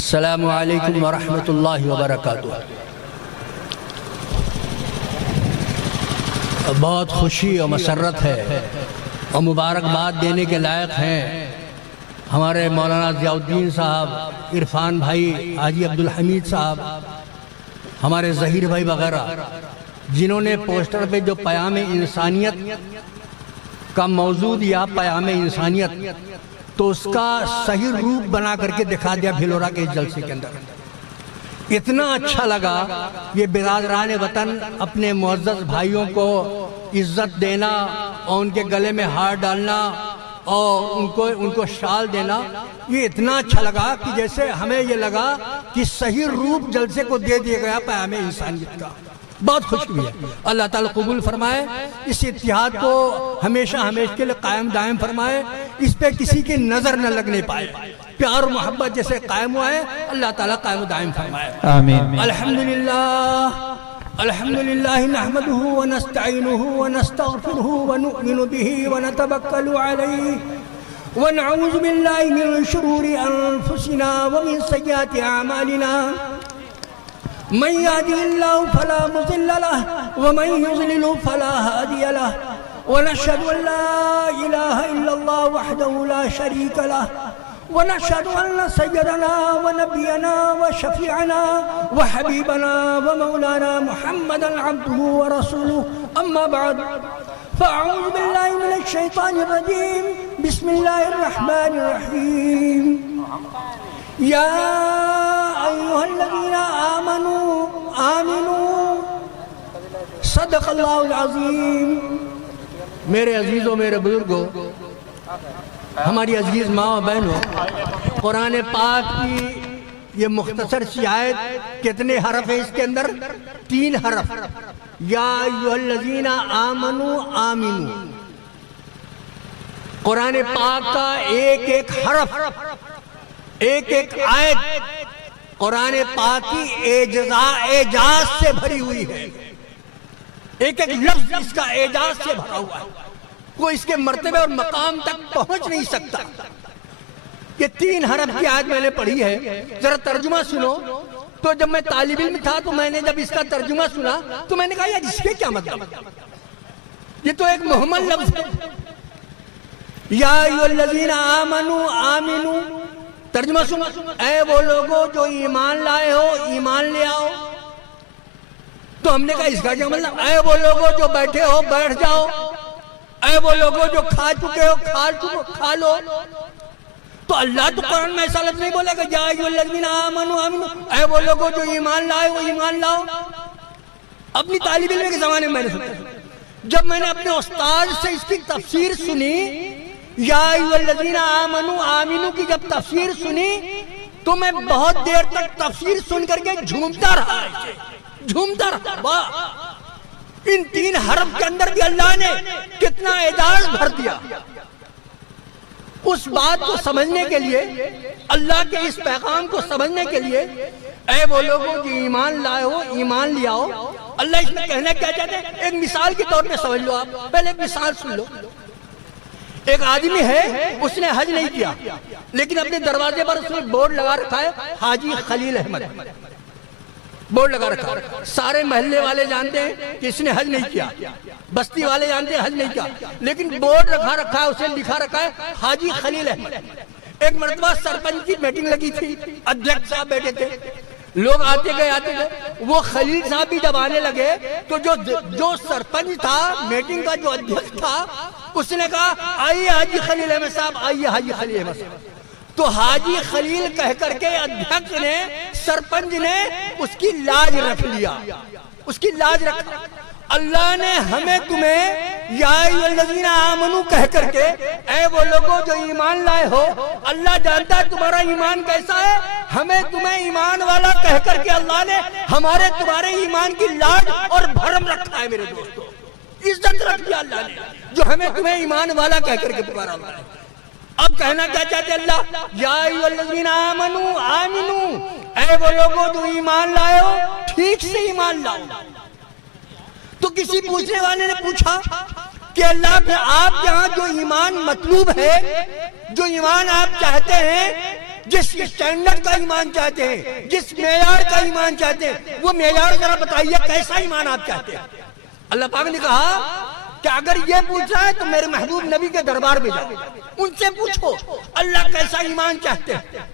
السلام علیکم ورحمۃ اللہ وبرکاتہ۔ بہت خوشی اور مسرت ہے اور مبارکباد دینے کے لائق ہیں ہمارے مولانا ضیاء الدین صاحب، عرفان بھائی، حاجی عبدالحمید صاحب، ہمارے ظہیر بھائی وغیرہ، جنہوں نے پوسٹر پہ جو پیام انسانیت کا موضوع دیا، پیام انسانیت، تو اس کا صحیح روپ بنا کر کے دکھا دیا بھلورا کے اس جلسے کے اندر۔ اتنا اچھا لگا، یہ برادران وطن اپنے معزز بھائیوں کو عزت دینا اور ان کے گلے میں ہار ڈالنا اور ان کو شال دینا، یہ اتنا اچھا لگا کہ جیسے ہمیں یہ لگا کہ صحیح روپ جلسے کو دے دیا گیا پیام انسانیت کا۔ بہت خوش ہوئی ہے، اللہ تعالیٰ قبول فرمائے، اس اتحاد کو ہمیشہ ہمیشہ کے لیے قائم دائم فرمائے، اس پہ کسی کی نظر نہ لگنے پائے، پیار و محبت جیسے قائم ہوا ہے اللہ تعالیٰ قائم دائم فرمائے، آمین۔ الحمدللہ نحمده ونستعینه ونستغفره ونؤمن به ونتوکل علیہ ونعوذ باللہ من شرور انفسنا ومن سیئات اعمالنا، من يهده الله فلا مضل له ومن يضلل فلا هادي له، ونشهد ان لا اله الا الله وحده لا شريك له، ونشهد ان سيدنا ونبينا وشفيعنا وحبيبنا ومولانا محمدا عبده ورسوله، اما بعد فاعوذ بالله من الشيطان الرجيم، بسم الله الرحمن الرحيم، یا ایھا الذین آمنوا آمنوا صدق اللہ العظیم۔ میرے عزیزوں، میرے بزرگوں، ہماری عزیز ماں و بہنوں، قرآن پاک کی یہ مختصر سی آیت، کتنے حرف ہیں اس کے اندر؟ 3 حرف، یا ایھا الذین آمنوا آمنوا۔ قرآن پاک کا ایک ایک حرف، ایک ایک آیت قرآن پاک کی اعجاز سے بھری ہوئی ہے، ایک ایک لفظ اس کا اعجاز سے بھرا ہوا ہے، کوئی اس کے مرتبے اور مقام تک پہنچ نہیں سکتا۔ یہ 3 حرف کی آیت میں نے پڑھی ہے، ذرا ترجمہ سنو۔ تو جب میں طالب علم تھا تو میں نے جب اس کا ترجمہ سنا تو میں نے کہا یار اس کے کیا مطلب، یہ تو ایک مہمل لفظ ہے، یا ایھا الذین آمنوا آمنوا۔ ترجمہ سنو، اے وہ لوگوں جو ایمان لائے ہو ایمان لے آؤ۔ تو ہم نے کہا اس کا کیا مطلب؟ اے وہ لوگوں جو بیٹھے ہو بیٹھ جاؤ، اے وہ لوگوں جو کھا چکے ہو کھا لو۔ تو اللہ تو قرآن میں ایسا لفظ نہیں بولے گا یا ایھا الذین آمنوا آمنوا، اے وہ لوگوں جو ایمان لائے ہو ایمان لاؤ۔ اپنی طالب علم کے زمانے میں نے سنا، جب میں نے اپنے استاد سے اس کی تفسیر سنی، یا ایھا الذین آمنوا آمنوا کی جب تفسیر سنی تو میں بہت دیر تک تفسیر سن کر کے جھومتا رہا، واہ، ان 3 حرف کے اندر بھی اللہ نے کتنا اعجاز بھر دیا۔ اس بات کو سمجھنے کے لیے، اللہ کے اس پیغام کو سمجھنے کے لیے، اے وہ لوگوں جو ایمان لائے ہو ایمان لے آؤ، اللہ اس میں کہنا کیا چاہتے ہیں؟ ایک مثال کے طور پہ سمجھ لو آپ، پہلے ایک مثال سن لو۔ ایک آدمی ہے، اس نے حج نہیں کیا، لیکن اپنے دروازے پر اس نے بورڈ لگا رکھا ہے حاجی خلیل احمد، بورڈ لگا رکھا ہے، سارے محلے والے جانتے ہیں کہ اس نے حج نہیں کیا، بستی والے جانتے ہیں حج نہیں کیا، لیکن بورڈ رکھا ہے، اسے لکھا رکھا ہے حاجی خلیل احمد۔ ایک مرتبہ سرپنچ کی میٹنگ لگی تھی، ادھیک صاحب بیٹھے تھے، لوگ آتے گئے، وہ خلیل صاحب بھی جب آنے لگے تو جو سرپنچ تھا، میٹنگ کا جو ادھیک تھا، اس نے کہا آئیے حاجی خلیل احمد صاحب، آئیے حاجی خلیل احمد صاحب۔ تو حاجی خلیل کہہ کر کے ادھیک نے، سرپنچ نے اس کی لاج رکھ لیا، اس کی لاج رکھا۔ اللہ نے ہمیں تمہیں یا ایھا الذین آمنوا کہہ کر کے، اے وہ لوگوں جو ایمان لائے ہو، اللہ جانتا ہے تمہارا ایمان کیسا ہے، ہمیں تمہیں ایمان والا کہہ کر کے اللہ نے ہمارے تمہارے ایمان کی لاج اور بھرم رکھا ہے۔ میرے دوستو، عزت رکھ دیا اللہ نے، جو ہمیں تمہیں ایمان والا کہہ کر کے پکارا اللہ نے۔ اب کہنا کیا چاہتے اللہ؟ یا ایھا الذین آمنوا آمنوا، اے وہ لوگوں جو ایمان لائے ہو ٹھیک سے ایمان لاؤ۔ تو کسی پوچھنے والے نے پوچھا کہ اللہ پہ آپ یہاں جو ایمان مطلوب ہے، جو ایمان آپ چاہتے ہیں، جس اسٹینڈرڈ کا ایمان چاہتے ہیں، جس معیار کا ایمان چاہتے ہیں، وہ معیار ذرا بتائیے کیسا ایمان آپ چاہتے ہیں؟ اللہ پاک نے کہا کہ اگر یہ پوچھنا ہے تو میرے محبوب نبی کے دربار میں جاؤ، ان سے پوچھو اللہ کیسا ایمان چاہتے ہیں۔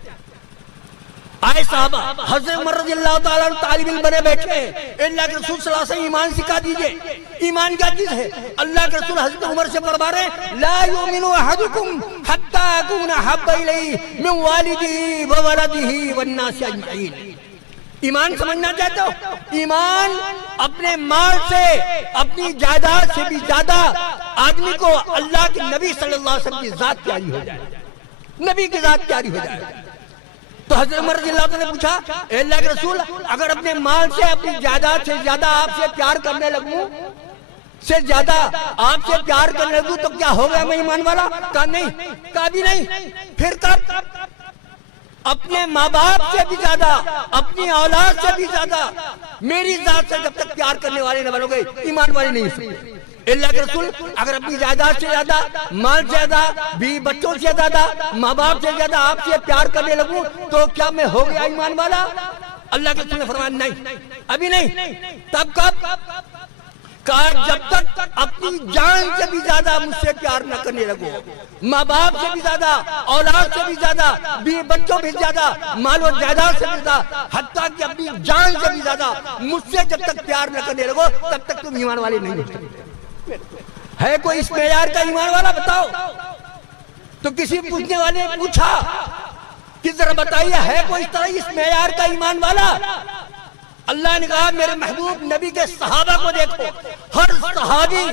آئے صحابہ، حضرت عمر رضی اللہ تعالیٰ طالب علم بنے بیٹھے ہیں، اللہ کے رسول صلی اللہ علیہ وسلم ایمان سکھا دیجئے۔ ایمان کیا چیز ہے؟ اللہ کے رسول حضرت عمر سے فرما رہے ہیں لا یؤمن احدکم حتی اکون احب الیہ من والدہ وولدہ والناس اجمعین۔ ایمان سمجھنا چاہتے ہو؟ ایمان اپنے مال سے، اپنی جائیداد سے بھی زیادہ آدمی کو اللہ کے نبی صلی اللہ علیہ وسلم کی ذات پیاری ہو جائے، نبی کی ذات پیاری ہو جائے۔ تو حضرت عمر رضی اللہ تعالیٰ نے پوچھا اے اللہ کے رسول، اگر اپنے مال سے، اپنی جائیداد سے زیادہ آپ سے پیار کرنے لگوں، سے زیادہ آپ سے پیار کرنے لگوں تو کیا ہو گیا میں ایمان والا؟ کہا نہیں، کہا بھی نہیں۔ پھر کب؟ اپنے ماں باپ سے بھی زیادہ، اپنی اولاد سے بھی زیادہ میری ذات سے جب تک پیار کرنے والے نہ بنو گے ایمان والے نہیں ہو سکتے۔ اللہ کے رسول اگر اپنی جائیداد سے زیادہ، مال سے زیادہ، بیوی بچوں سے زیادہ، ماں باپ سے زیادہ آپ سے پیار کرنے لگوں تو کیا میں ہو گیا ایمان والا؟ اللہ کے رسول نے فرمایا نہیں، ابھی نہیں۔ تب کب؟ کہا جب تک اپنی جان سے بھی زیادہ مجھ سے پیار نہ کرنے لگو، ماں باپ سے بھی زیادہ، اولاد سے بھی زیادہ، بیوی بچوں بھی زیادہ، مال و جائیداد سے بھی زیادہ، حتیٰ کہ اپنی جان سے بھی زیادہ مجھ سے جب تک پیار نہ کرنے لگو تب تک تم ایمان والے نہیں ہو سکتے۔ ہے کوئی اس معیار کا ایمان والا؟ بتاؤ۔ تو کسی پوچھنے والے نے پوچھا کہ ذرا بتائیے ہے کوئی اس طرح اس معیار کا ایمان والا؟ اللہ نے کہا میرے محبوب نبی کے صحابہ کو دیکھو، ہر صحابی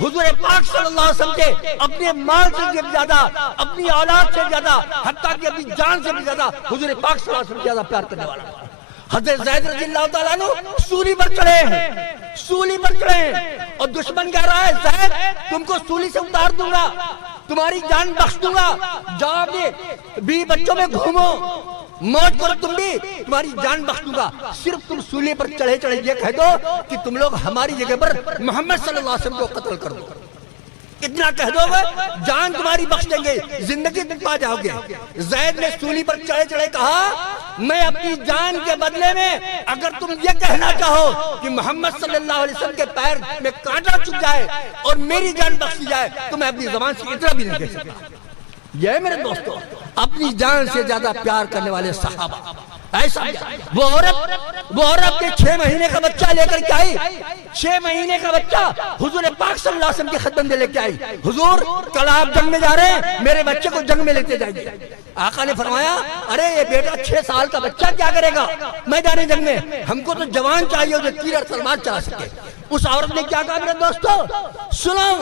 حضور پاک صلی اللہ علیہ وسلم کے اپنے مال سے بھی زیادہ، اپنی اولاد سے زیادہ، حتیٰ کہ اپنی جان سے بھی زیادہ حضور پاک صلی اللہ علیہ وسلم زیادہ پیار کرنے والا۔ حضرت زید رضی اللہ تعالیٰ عنہ سولی پر چڑھے ہیں، اور دشمن کہہ رہا ہے زید تم کو سولی سے اتار دوں گا، تمہاری جان بخش دوں گا، جاؤ اپنے بیوی بچوں میں گھومو، موت کرو تم بھی، تمہاری جان بخش دوں گا، صرف تم سولی پر چڑھے یہ کہہ دو کہ تم لوگ ہماری جگہ پر محمد صلی اللہ علیہ وسلم کو قتل کر دو۔ اتنا کہہ دو گے جان تمہاری بخش دیں گے، زندگی تم پا جاؤ گے۔ زید نے سولی پر چڑھے کہا میں اپنی جان کے بدلے میں اگر تم یہ کہنا چاہو کہ محمد صلی اللہ علیہ وسلم کے پیر میں کانٹا چبھ جائے اور میری جان بخشی جائے تو میں اپنی زبان سے اتنا بھی نہیں کہہ سکتا۔ یہ میرے دوستو اپنی جان سے زیادہ پیار کرنے والے صحابہ ایسا۔ وہ عورت کے 6 مہینے کا بچہ لے کر کے آئی، 6 مہینے کا بچہ حضور پاک صلی اللہ علیہ وسلم کی خدمت میں لے کے آئی، حضور کل آپ جنگ میں جا رہے ہیں، میرے بچے کو جنگ میں لیتے جائیے۔ آقا نے فرمایا ارے یہ بیٹا 6 سال کا بچہ کیا کرے گا میدان جنگ میں، ہم کو تو جوان چاہیے جو تیر اور تلوار چلا سکے۔ اس عورت نے کیا کہا میرے دوستو؟ سنو،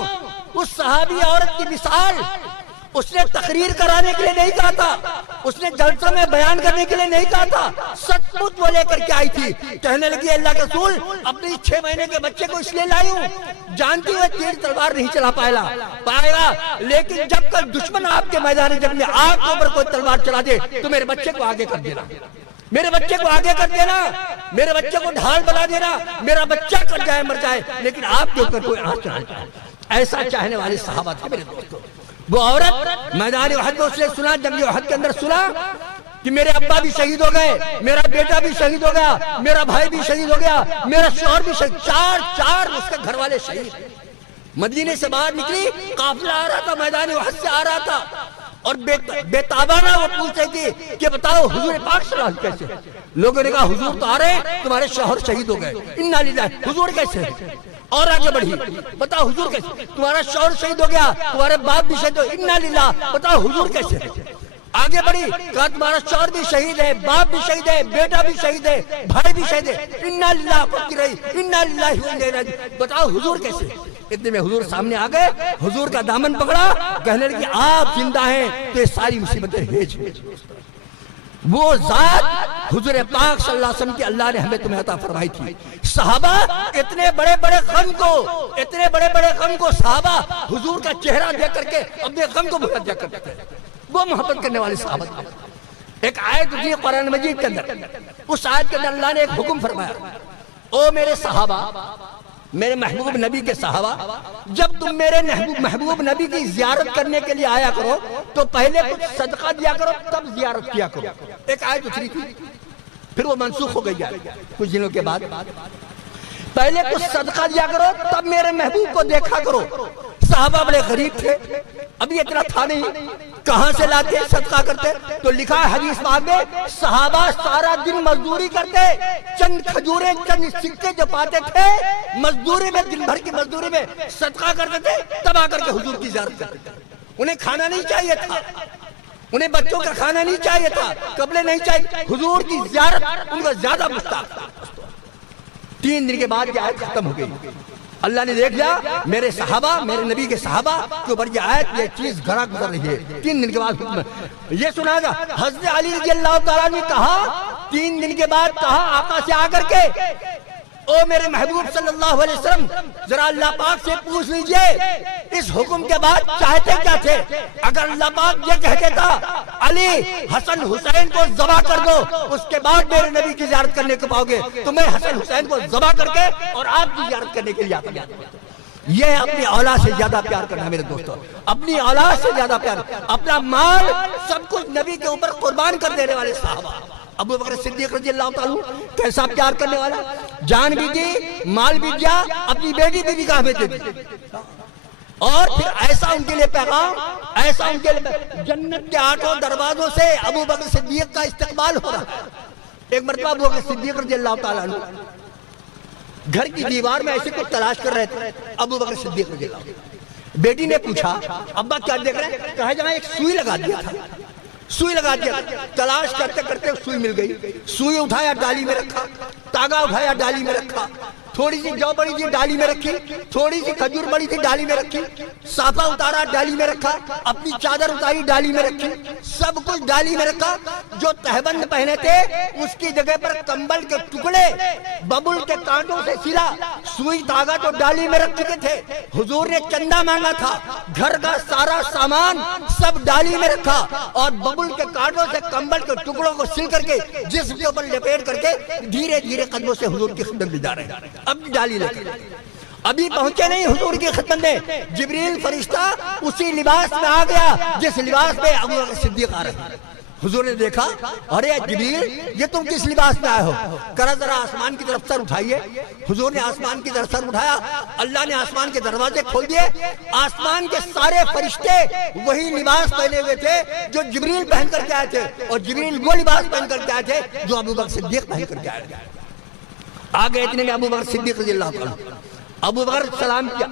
اس صحابی عورت کی مثال اس نے تقریر کرانے کے لیے نہیں کہا تھا، اس نے جلسوں میں بیان کرنے کے لیے نہیں کہا تھا، سچ مچ وہ لے کر کے آئی تھی۔ کہنے لگی اللہ کے رسول اپنی 6 مہینے کے بچے کو اس لیے لائی ہوں، جانتی ہوئے تیر تلوار نہیں چلا پائے گا، لیکن جب کل دشمن آپ کے میدان جنگ میں آپ کے اوپر کوئی تلوار چلا دے تو میرے بچے کو آگے کر دینا، میرے بچے کو آگے کر دینا، میرے بچے کو ڈھال بنا دینا، میرا بچہ کر جائے مر جائے لیکن آپ کے اوپر کوئی آنچ نہ جائے۔ ایسا چاہنے والے صحابہ تھے میرے دوستوں۔ وہ عورت میدان احد میں اس نے سنا، جنگ احد کے اندر سنا کہ میرے ابا بھی شہید ہو گئے، میرا بیٹا بھی شہید ہو گیا، میرا بھائی بھی شہید ہو گیا، میرا شوہر بھی شہید، چار اس کے گھر والے شہید۔ مدینے سے باہر نکلی، قافلہ آ رہا تھا، میدان احد سے آ رہا تھا، اور بے تابانہ وہ پوچھ رہی تھی کہ بتاؤ حضور پاک صلی اللہ علیہ وسلم کیسے؟ لوگوں نے کہا حضور تو آ رہے ہیں، تمہارے شوہر شہید ہو گئے، انا للہ، حضور کیسے؟ اور آگے بڑھی، بتاؤ حضور کیسے؟ تمہارا شوہر شہید ہو گیا، تمہارے باپ بھی شہید ہو، انا للہ، بتاؤ حضور کیسے؟ آگے بڑھی، کہا تمہارا شوہر بھی شہید ہے، باپ بھی شہید ہے، بیٹا بھی شہید ہے، بھائی بھی شہید ہے، انا للہ پڑھتی رہی، انا للہ و انا الیہ راجعون، بتاؤ حضور کیسے؟ اتنے میں حضور سامنے آ گئے، حضور کا دامن پکڑا، کہنے لگی آپ زندہ ہیں تو یہ ساری مصیبتیں ہیج۔ وہ ذات حضور پاک صلی اللہ علیہ وسلم کی اللہ نے ہمیں تمہیں عطا فرمائی تھی۔ صحابہ اتنے بڑے بڑے غم کو صحابہ حضور کا چہرہ دیکھ کر کے اپنے غم کو بھلا دیا کرتے تھے، وہ محبت کرنے والے صحابہ تھے۔ ایک آیت تھی قرآن مجید کے اندر، اس آیت کے اندر اللہ نے ایک حکم فرمایا، او میرے صحابہ میرے محبوب نبی کے صحابہ، جب تم میرے محبوب نبی کی زیارت کرنے کے لیے آیا کرو تو پہلے کچھ صدقہ دیا کرو تب زیارت کیا کرو۔ ایک آیت اتری تھی، پھر وہ منسوخ ہو گئی ہے کچھ دنوں کے بعد۔ پہلے کچھ صدقہ دیا کرو تب میرے محبوب کو دیکھا کرو۔ صحابہ بڑے غریب تھے، ابھی اتنا تھا نہیں، کہاں سے لاتے صدقہ کرتے؟ تو لکھا ہے حدیث پاک میں، صحابہ سارا دن مزدوری کرتے، چند کھجوریں چند سکے جو پاتے تھے مزدوری میں، دن بھر کی مزدوری میں صدقہ کرتے تھے، تب آ کر کے حضور کی زیارت کرتے تھے۔ انہیں کھانا نہیں چاہیے تھا، انہیں بچوں کا کھانا نہیں چاہیے تھا، کپڑے نہیں چاہیے، حضور کی زیارت ان کا زیادہ مستحق تھا۔ 3 دن کے بعد یہ آیت ختم ہو گئی۔ اللہ نے دیکھ لیا میرے صحابہ، میرے نبی کے صحابہ کے اوپر یہ آیت، یہ چیز گھڑا گزر رہی ہے۔ 3 دن کے بعد حکم یہ سنا گا۔ حضرت علی رضی اللہ تعالیٰ نے کہا، 3 دن کے بعد کہا آقا سے آ کر کے، او میرے محبوب صلی اللہ علیہ وسلم، ذرا اللہ پاک سے پوچھ لیجئے اس حکم کے بعد چاہتے کیا تھے؟ اگر اللہ پاک یہ کہتے تھا علی حسن حسین کو ذبح کر دو، اس کے بعد میرے نبی کی زیارت کرنے کو پاؤ گے، تو میں حسن حسین کو ذبح کر کے اور آپ کی زیارت کرنے کے لیے آتا ہوں۔ یہ اپنی اولاد سے زیادہ پیار کرنا میرے دوستوں، اپنی اولاد سے زیادہ پیار، اپنا مال سب کچھ نبی کے اوپر قربان کر دینے والے صحابہ۔ ابو بکر صدیق رضی اللہ تعالیٰ کیسا پیار کرنے والا، جان بھی دی، مال بھی دیا، اپنی بیٹی بھی نکاح میں دے دی، اور پھر ایسا ان کے لیے پیغام، ایسا ان کے لیے جنت کے 8 دروازوں سے ابو بکر صدیق کا استقبال ہو رہا ہے۔ ایک مرتبہ ابو بکر صدیق رضی اللہ تعالیٰ گھر کی دیوار میں ایسے کچھ تلاش کر رہے تھے، ابو بکر صدیق رضی اللہ۔ بیٹی نے پوچھا ابا کیا دیکھ رہے ہیں؟ کہا جہاں ایک سوئی لگا دیا تھا، سوئی لگا دیا، تلاش کرتے کرتے سوئی مل گئی، سوئی اٹھایا ڈالی میں رکھا، تاگا اٹھایا ڈالی میں رکھا، تھوڑی سی جو بڑی تھی ڈالی میں رکھی، تھوڑی سی کھجور بڑی تھی ڈالی میں رکھی، صافہ اتارا ڈالی میں رکھا، اپنی چادر اتاری ڈالی میں رکھی، سب کچھ ڈالی میں رکھا۔ جو تہبند پہنے تھے اس کی جگہ پر کمبل کے ٹکڑے ببل کے کانٹوں سے سلا، سوئی تاگا تو ڈالی میں رکھ چکے تھے۔ حضور نے چندہ مانگا تھا، گھر کا سارا سامان سب ڈالی میں رکھا، اور ببل کے کانٹوں سے کمبل کے ٹکڑوں کو سل کر کے جسم کے اوپر لپیٹ کر کے دھیرے دھیرے قدموں سے حضور کی خدمت میں جا رہے ہیں۔ اب ڈالی لگی، ابھی پہنچے نہیں حضور کی خدمت میں، جبریل فرشتہ اسی لباس میں آ گیا جس لباس میں ابو بکر صدیق آ رہے ہیں۔ حضور نے دیکھا، ارے جبریل یہ تم کس لباس میں آئے ہو؟ کرا ذرا آسمان کی طرف سر اٹھائیے۔ حضور نے آسمان کی طرف سر اٹھایا، اللہ نے آسمان کے دروازے کھول دیے، آسمان کے سارے فرشتے وہی لباس پہنے ہوئے تھے جو جبریل پہن کر کے آئے تھے، اور جبریل وہ لباس پہن کر کے آئے تھے جو ابو بکر صدیق پہن کر کے آئے تھے۔ آگے اتنے میں ابو بکر صدیق رضی اللہ عنہ، ابو بکر سلام کیا،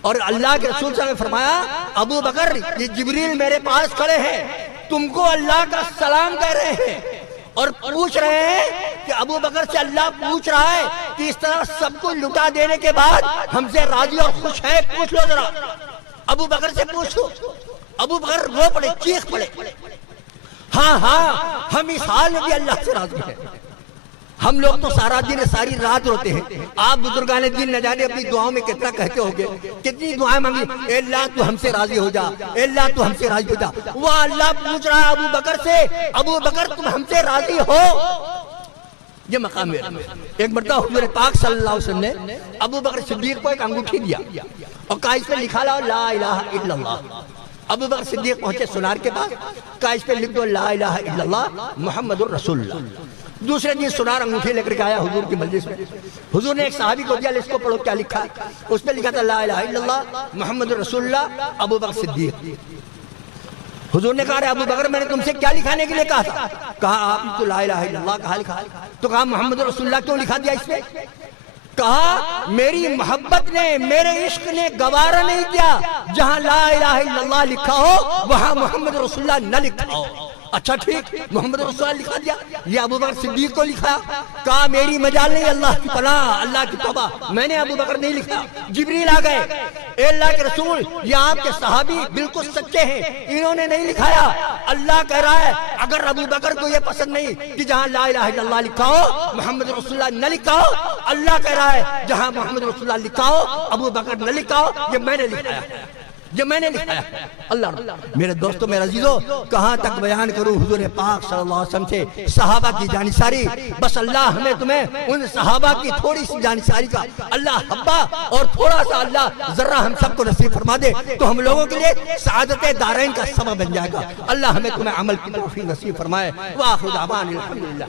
اور اللہ کے رسول صلی اللہ علیہ وسلم نے فرمایا ابو بکر یہ جبریل میرے پاس کھڑے ہیں، تم کو اللہ کا سلام کہہ رہے ہیں، اور پوچھ رہے ہیں کہ ابو بکر سے اللہ پوچھ رہا ہے کہ اس طرح سب کو لٹا دینے کے بعد ہم سے راضی اور خوش ہے؟ پوچھ لو ذرا، ابو بکر سے پوچھ لو۔ ابو بکر رو پڑے، چیخ پڑے، ہاں ہم اس حال میں بھی اللہ سے راضی ہیں۔ ہم لوگ تو سارا دن ساری رات روتے ہیں، آپ بزرگان دین نہ جانے اپنی دعاؤں میں کتنا کہتے ہوگے، کتنی دعائیں مانگی، اے اللہ تو ہم سے راضی ہو جا، اے اللہ تو ہم سے راضی ہو جا۔ وہ اللہ پوچھ رہا ہے ابو بکر سے، ابو بکر تم ہم سے راضی ہو؟ یہ مقام ہے۔ ایک مرتبہ حضور پاک صلی اللہ علیہ وسلم نے ابو بکر صدیق کو ایک انگوٹھی دیا اور کہا اس پہ لکھا لاؤ لا الہ الا اللہ۔ ابو بکر صدیق پہنچے سونار کے پاس، کہا اس پہ لکھ دو لا الہ الا اللہ محمد الرسول اللہ۔ دوسرے دن سونار انگوٹھی لے کر کے آیا حضور کی مجلس میں، حضور نے ایک صحابی کو دیا، اس کو پڑھو کیا لکھا ہے؟ اس پہ لکھا تھا لا الہ الا اللہ محمد رسول اللہ ابو بکر صدیق۔ حضور نے کہا ابو بکر میں نے تم سے کیا لکھانے کے لیے کہا تھا؟ کہا آپ نے تو لا الہ الا اللہ کہا لکھا، تو کہا محمد رسول اللہ کیوں لکھا دیا اس پہ؟ کہا میری محبت نے، میرے عشق نے گوارا نہیں کیا جہاں لا الہ الا اللہ لکھا ہو وہاں محمد رسول اللہ نہ لکھا ہو۔ اچھا ٹھیک، محمد رسول اللہ لکھا دیا، یہ ابو بکر صدیق کو لکھا۔ کہا میری مجال نہیں، اللہ کی پناہ، اللہ کی توبہ، میں نے ابو بکر نہیں لکھا۔ جبریل آ گئے، اے اللہ کے رسول یہ آپ کے صحابی بالکل سچے ہیں، انہوں نے نہیں لکھایا۔ اللہ کہہ رہا ہے اگر ابو بکر کو یہ پسند نہیں کہ جہاں لا الہ الا اللہ لکھا ہو محمد رسول اللہ نہ لکھا ہو، اللہ کہہ رہا ہے جہاں محمد رسول اللہ لکھا ہو ابو بکر نہ لکھا ہو، یہ میں نے لکھایا۔ جو میں نے لکھایا ہے۔ اللہ میرے دوستو میرے عزیزو، کہاں تک بیان کروں حضور پاک صلی اللہ علیہ وسلم سے صحابہ کی جانساری۔ بس اللہ ہمیں تمہیں ان صحابہ کی تھوڑی سی جانساری کا اللہ حبہ اور تھوڑا سا اللہ ذرہ ہم سب کو نصیب فرما دے تو ہم لوگوں کے لیے سعادت دارین کا سبب بن جائے گا۔ اللہ ہمیں تمہیں عمل کی توفیق نصیب فرمائے۔ وآخر دعوانا الحمدللہ۔